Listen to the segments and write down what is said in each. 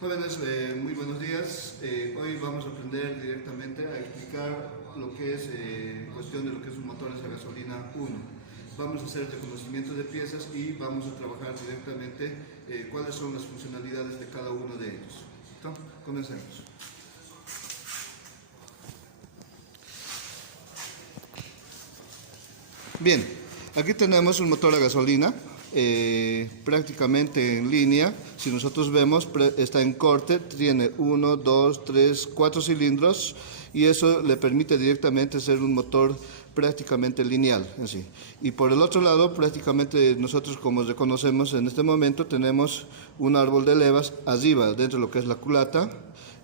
Jóvenes, muy buenos días. Hoy vamos a aprender directamente a explicar lo que es cuestión de lo que es un motor a gasolina 1. Vamos a hacer reconocimiento de piezas y vamos a trabajar directamente cuáles son las funcionalidades de cada uno de ellos. ¿Listo? Comencemos. Bien, aquí tenemos un motor a gasolina, prácticamente en línea. Si nosotros vemos, está en corte, tiene 1, 2, 3, 4 cilindros y eso le permite directamente ser un motor prácticamente lineal en sí. Y por el otro lado, prácticamente nosotros, como reconocemos en este momento, tenemos un árbol de levas arriba, dentro de lo que es la culata,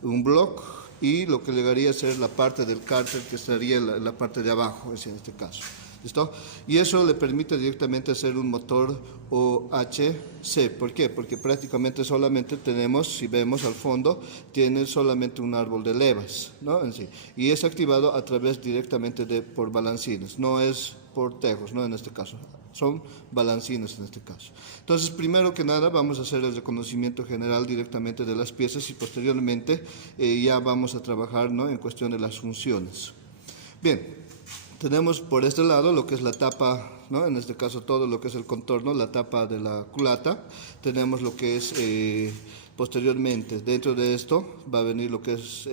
un bloque y lo que llegaría a ser la parte del cárter, que estaría en la parte de abajo, es en este caso. ¿Listo? Y eso le permite directamente hacer un motor OHC. ¿Por qué? Porque prácticamente solamente tenemos, si vemos al fondo, tiene solamente un árbol de levas, ¿no? En sí. Y es activado a través directamente por balancines, no es por tejos, ¿no? En este caso, son balancines en este caso. Entonces, primero que nada, vamos a hacer el reconocimiento general directamente de las piezas y posteriormente ya vamos a trabajar, ¿no?, en cuestión de las funciones. Bien. Tenemos por este lado lo que es la tapa, ¿no?, en este caso todo lo que es el contorno, la tapa de la culata. Tenemos lo que es posteriormente, dentro de esto va a venir lo que es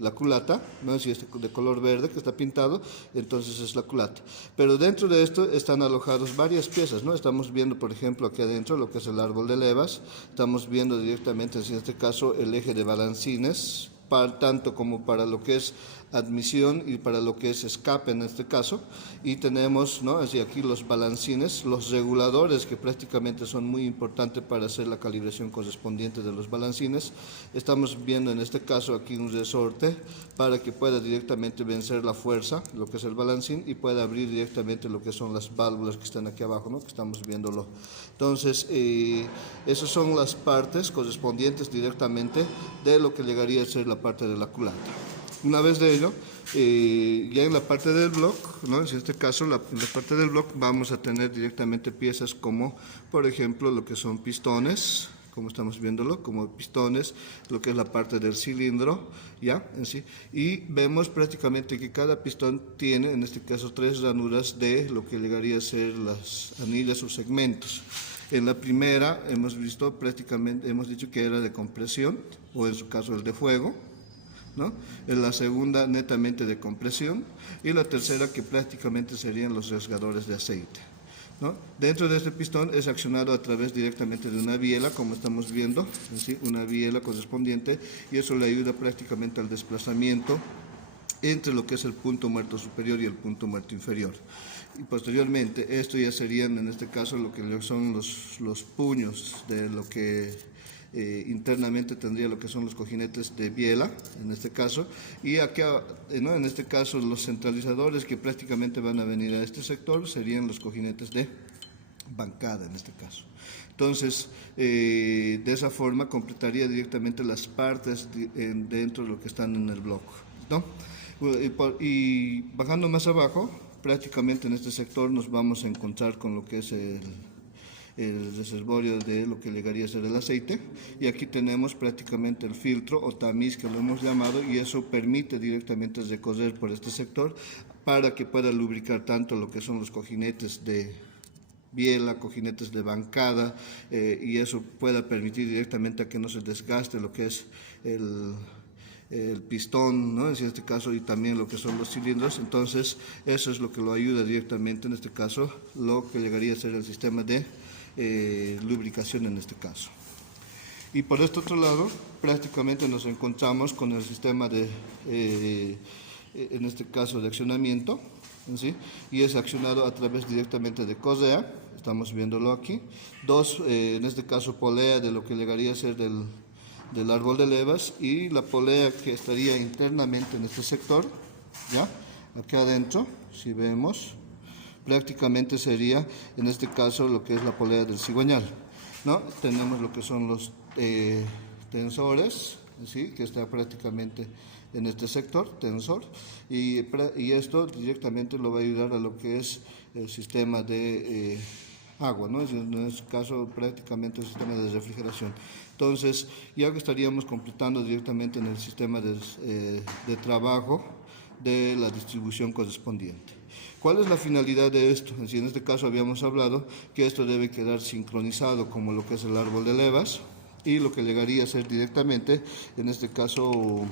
la culata, ¿no?, si es de color verde que está pintado, entonces es la culata. Pero dentro de esto están alojados varias piezas, ¿no? Estamos viendo, por ejemplo, aquí adentro lo que es el árbol de levas, estamos viendo directamente, en este caso, el eje de balancines, tanto como para lo que es admisión y para lo que es escape en este caso, y tenemos, ¿no?, así aquí los balancines, los reguladores que prácticamente son muy importantes para hacer la calibración correspondiente de los balancines. Estamos viendo en este caso aquí un resorte para que pueda directamente vencer la fuerza, lo que es el balancín, y pueda abrir directamente lo que son las válvulas que están aquí abajo, ¿no?, que estamos viéndolo. Entonces, esas son las partes correspondientes directamente de lo que llegaría a ser la parte de la culata. Una vez de ello, ya en la parte del bloque, ¿no?, en este caso, en la parte del bloque vamos a tener directamente piezas como, por ejemplo, lo que son pistones, como estamos viéndolo, como pistones, lo que es la parte del cilindro, ¿ya? En sí. Y vemos prácticamente que cada pistón tiene, en este caso, 3 ranuras de lo que llegaría a ser las anillas o segmentos. En la primera hemos visto prácticamente, hemos dicho que era de compresión, o en su caso el de fuego, ¿no? En la segunda netamente de compresión y la tercera que prácticamente serían los rasgadores de aceite, ¿no? Dentro de este pistón es accionado a través directamente de una biela, como estamos viendo, ¿sí?, una biela correspondiente, y eso le ayuda prácticamente al desplazamiento entre lo que es el punto muerto superior y el punto muerto inferior. Y posteriormente, esto ya serían en este caso lo que son los puños de lo que internamente tendría lo que son los cojinetes de biela, en este caso, y acá, ¿no?, en este caso los centralizadores que prácticamente van a venir a este sector serían los cojinetes de bancada en este caso. Entonces, de esa forma completaría directamente las partes dentro de lo que están en el bloque, ¿no? Y bajando más abajo, prácticamente en este sector nos vamos a encontrar con lo que es el reservorio de lo que llegaría a ser el aceite, y aquí tenemos prácticamente el filtro o tamiz que lo hemos llamado, y eso permite directamente recorrer por este sector para que pueda lubricar tanto lo que son los cojinetes de biela, cojinetes de bancada, y eso pueda permitir directamente a que no se desgaste lo que es el pistón, ¿no?, en este caso, y también lo que son los cilindros. Entonces eso es lo que lo ayuda directamente, en este caso, lo que llegaría a ser el sistema de lubricación en este caso. Y por este otro lado, prácticamente nos encontramos con el sistema de, en este caso, de accionamiento, ¿sí?, y es accionado a través directamente de correa, estamos viéndolo aquí, dos, en este caso, polea de lo que llegaría a ser del árbol de levas, y la polea que estaría internamente en este sector, ¿ya? Aquí adentro, si vemos, prácticamente sería, en este caso, lo que es la polea del cigüeñal, ¿no? Tenemos lo que son los tensores, ¿sí?, que está prácticamente en este sector, tensor, y esto directamente lo va a ayudar a lo que es el sistema de agua, ¿no? Es decir, en este caso prácticamente el sistema de refrigeración. Entonces, ya que estaríamos completando directamente en el sistema de trabajo de la distribución correspondiente. ¿Cuál es la finalidad de esto? Es decir, en este caso habíamos hablado que esto debe quedar sincronizado como lo que es el árbol de levas y lo que llegaría a ser directamente, en este caso,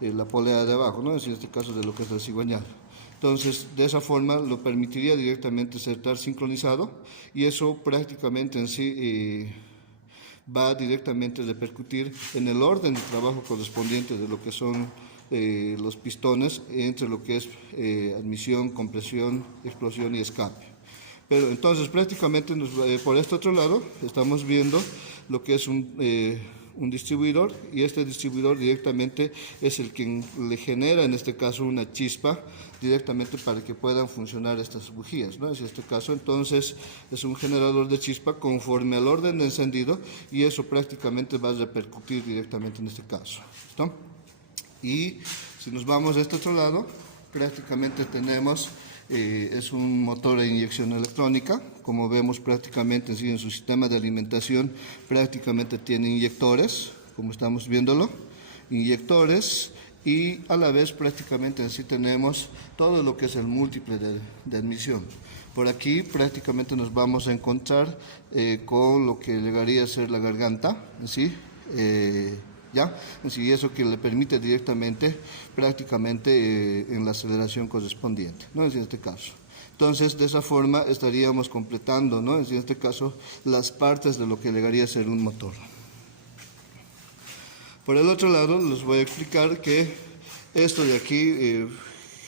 la polea de abajo, ¿no? Es decir, en este caso de lo que es el cigüeñal. Entonces, de esa forma lo permitiría directamente estar sincronizado y eso prácticamente en sí va directamente a repercutir en el orden de trabajo correspondiente de lo que son los pistones entre lo que es admisión, compresión, explosión y escape. Pero entonces prácticamente por este otro lado estamos viendo lo que es un distribuidor y este distribuidor directamente es el que le genera en este caso una chispa directamente para que puedan funcionar estas bujías, ¿no? En este caso entonces es un generador de chispa conforme al orden de encendido y eso prácticamente va a repercutir directamente en este caso, ¿listo? Y si nos vamos a este otro lado, prácticamente tenemos, es un motor de inyección electrónica, como vemos prácticamente en su sistema de alimentación, prácticamente tiene inyectores, como estamos viéndolo, inyectores y a la vez prácticamente en sí tenemos todo lo que es el múltiple de admisión. Por aquí prácticamente nos vamos a encontrar con lo que llegaría a ser la garganta, ¿sí? ¿Ya? Y eso que le permite directamente prácticamente en la aceleración correspondiente, ¿no? En este caso. Entonces, de esa forma estaríamos completando, ¿no? En este caso, las partes de lo que llegaría a ser un motor. Por el otro lado, les voy a explicar que esto de aquí,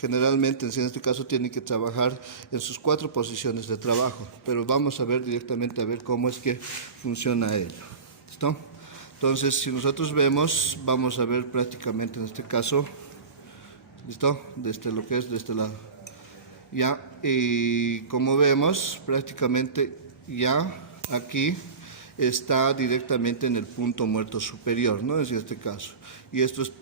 generalmente, en este caso, tiene que trabajar en sus 4 posiciones de trabajo, pero vamos a ver directamente a ver cómo es que funciona ello. ¿Listo? Entonces, si nosotros vemos, vamos a ver prácticamente en este caso, ¿listo? Desde lo que es, desde la, ya, y como vemos, prácticamente ya aquí está directamente en el punto muerto superior, ¿no? Es este caso. Y estos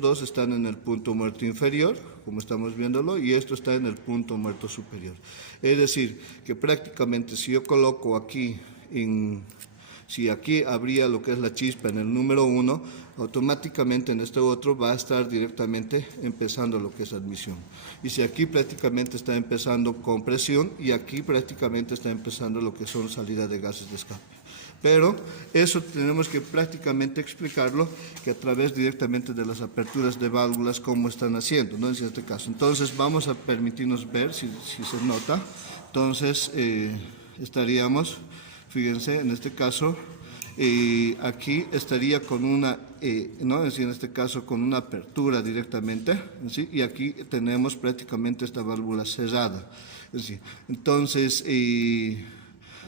dos están en el punto muerto inferior, como estamos viéndolo, y esto está en el punto muerto superior. Es decir, que prácticamente si yo coloco aquí si aquí habría lo que es la chispa en el número 1, automáticamente en este otro va a estar directamente empezando lo que es admisión. Y si aquí prácticamente está empezando compresión y aquí prácticamente está empezando lo que son salida de gases de escape. Pero eso tenemos que prácticamente explicarlo que a través directamente de las aperturas de válvulas cómo están haciendo, ¿no? En este caso. Entonces vamos a permitirnos ver si se nota. Entonces estaríamos... Fíjense, en este caso, aquí estaría con una, ¿no? Es decir, en este caso con una apertura directamente, ¿sí? Y aquí tenemos prácticamente esta válvula cerrada. Es decir, entonces,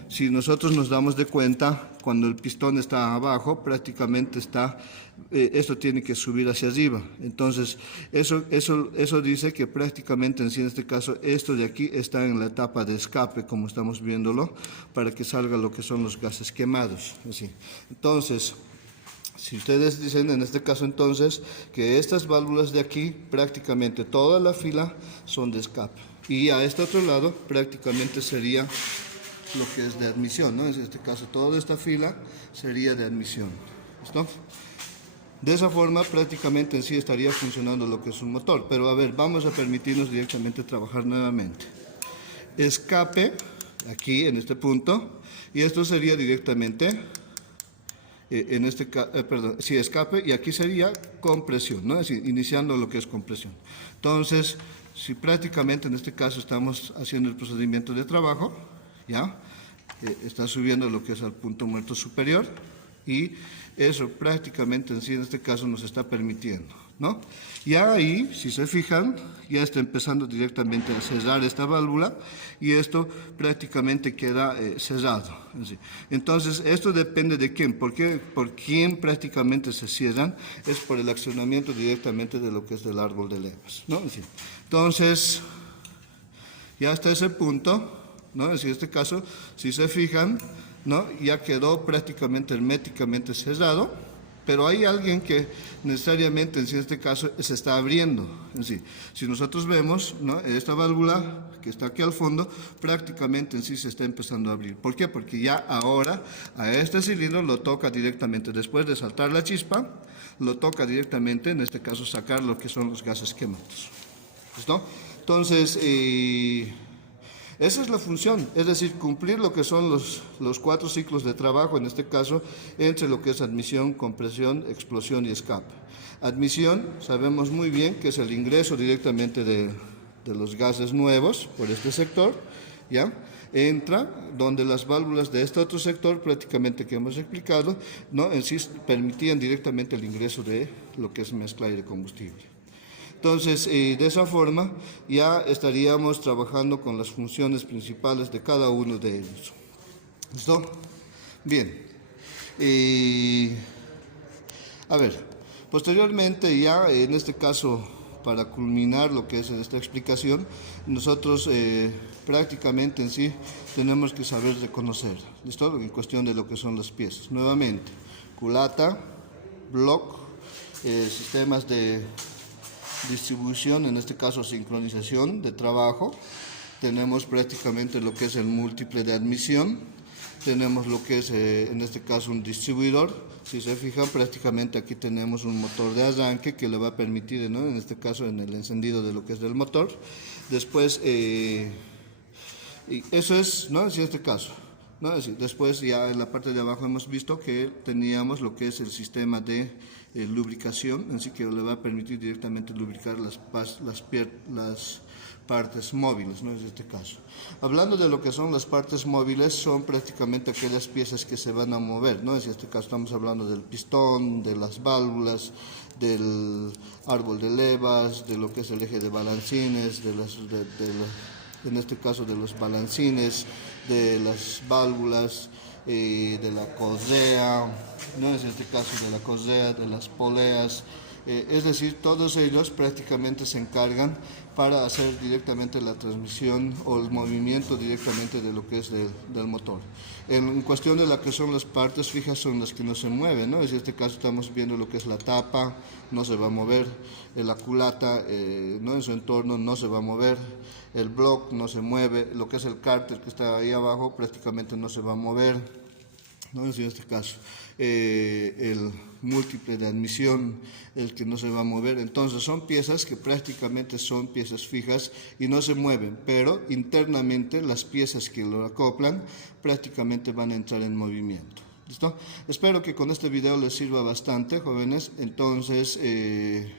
si nosotros nos damos de cuenta, cuando el pistón está abajo, prácticamente está, esto tiene que subir hacia arriba. Entonces, eso dice que prácticamente en este caso, esto de aquí está en la etapa de escape, como estamos viéndolo, para que salga lo que son los gases quemados. Así. Entonces, si ustedes dicen en este caso entonces que estas válvulas de aquí, prácticamente toda la fila son de escape. Y a este otro lado, prácticamente sería lo que es de admisión, ¿no? En este caso, toda esta fila sería de admisión. ¿Listo? De esa forma, prácticamente en sí estaría funcionando lo que es un motor. Pero a ver, vamos a permitirnos directamente trabajar nuevamente. Escape, aquí en este punto, y esto sería directamente, escape, y aquí sería compresión, ¿no? Es decir, iniciando lo que es compresión. Entonces, si prácticamente en este caso estamos haciendo el procedimiento de trabajo, ¿ya? Está subiendo lo que es al punto muerto superior y eso prácticamente en sí en este caso nos está permitiendo, ¿no? Ya ahí, si se fijan, ya está empezando directamente a cerrar esta válvula y esto prácticamente queda cerrado. Entonces, esto depende de quién, por quién prácticamente se cierran, es por el accionamiento directamente de lo que es del árbol de levas, ¿no? Entonces, ya hasta ese punto, ¿no? En este caso, si se fijan, ¿no? Ya quedó prácticamente herméticamente cerrado, pero hay alguien que necesariamente en este caso se está abriendo. En sí, si nosotros vemos, ¿no?, esta válvula que está aquí al fondo, prácticamente en sí se está empezando a abrir. ¿Por qué? Porque ya ahora a este cilindro lo toca directamente, después de saltar la chispa, lo toca directamente, en este caso sacar lo que son los gases quemados. ¿Listo? Entonces, esa es la función, es decir, cumplir lo que son los 4 ciclos de trabajo, en este caso, entre lo que es admisión, compresión, explosión y escape. Admisión, sabemos muy bien que es el ingreso directamente de los gases nuevos por este sector, ¿ya? Entra donde las válvulas de este otro sector, prácticamente que hemos explicado, ¿no?, en sí permitían directamente el ingreso de lo que es mezcla aire-combustible. Entonces, de esa forma ya estaríamos trabajando con las funciones principales de cada uno de ellos. ¿Listo? Bien. A ver, posteriormente ya en este caso, para culminar lo que es esta explicación, nosotros prácticamente en sí tenemos que saber reconocer, ¿listo?, en cuestión de lo que son las piezas. Nuevamente, culata, block, sistemas de distribución, en este caso sincronización de trabajo, tenemos prácticamente lo que es el múltiple de admisión, tenemos lo que es en este caso un distribuidor. Si se fijan, prácticamente aquí tenemos un motor de arranque que le va a permitir, ¿no?, en este caso en el encendido de lo que es del motor. Después, y eso es, ¿no?, en este caso, ¿no? Después ya en la parte de abajo hemos visto que teníamos lo que es el sistema de lubricación, así que le va a permitir directamente lubricar las partes móviles, ¿no?, en este caso. Hablando de lo que son las partes móviles, son prácticamente aquellas piezas que se van a mover, ¿no? En este caso estamos hablando del pistón, de las válvulas, del árbol de levas, de lo que es el eje de balancines, en este caso de los balancines, de las válvulas, de la correa, ¿no?, en este caso de la correa, de las poleas, es decir, todos ellos prácticamente se encargan para hacer directamente la transmisión o el movimiento directamente de lo que es del motor. En cuestión de lo que son las partes fijas, son las que no se mueven, ¿no? En este caso estamos viendo lo que es la tapa, no se va a mover, la culata, ¿no?, en su entorno no se va a mover, el block no se mueve, lo que es el cárter que está ahí abajo prácticamente no se va a mover, ¿no?, en este caso. El múltiple de admisión, el que no se va a mover. Entonces son piezas que prácticamente son piezas fijas y no se mueven, pero internamente las piezas que lo acoplan prácticamente van a entrar en movimiento. ¿Listo? Espero que con este video les sirva bastante, jóvenes. Entonces, de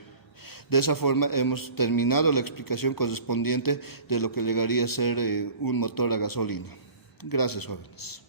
esa forma hemos terminado la explicación correspondiente de lo que llegaría a ser un motor a gasolina. Gracias, jóvenes.